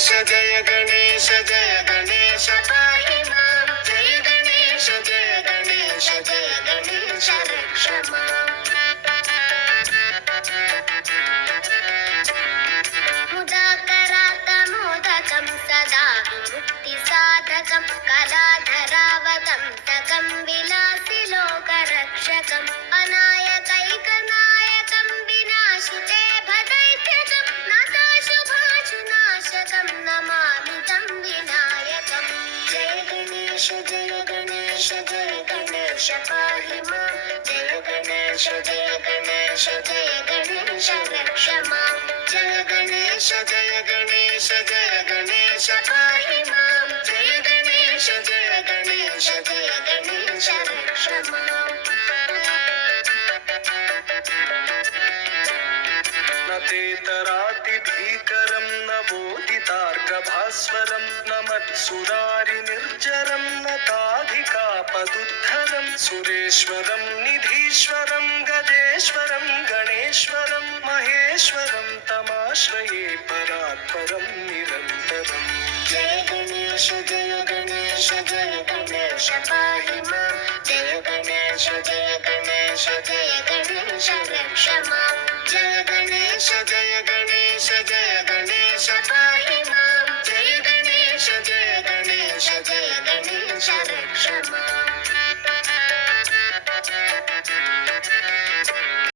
जय गणेश पाहि मां जय गणेश रक्ष माम् मुदाकरातमोदकं सदा विमुक्तिसाधकं कलाधरावतंसकं विलासिलोकरक्षकम् अनायकैकनायकं विनाशिते भदैत्यकं नताशुभाशुनाशकं नमामि तं विनायकम् जय गणेश पाहि मां जय गणेश रक्ष माम् जय गणेश पाहि मां जय गणेश रक्ष माम् न तेतरातिभीकरं न बोधितार्कभास्वरं न मत्सुरारिनिर्जरं न ताधिकापदुद्धरं सुरेश्वरं निधीश्वरं गजेश्वरं गणेश्वरं महेश्वरं तमाश्रये परात्परं निरन्तरम् जय गणेश पाहि मां जय गणेश रक्ष माम् जय गणेश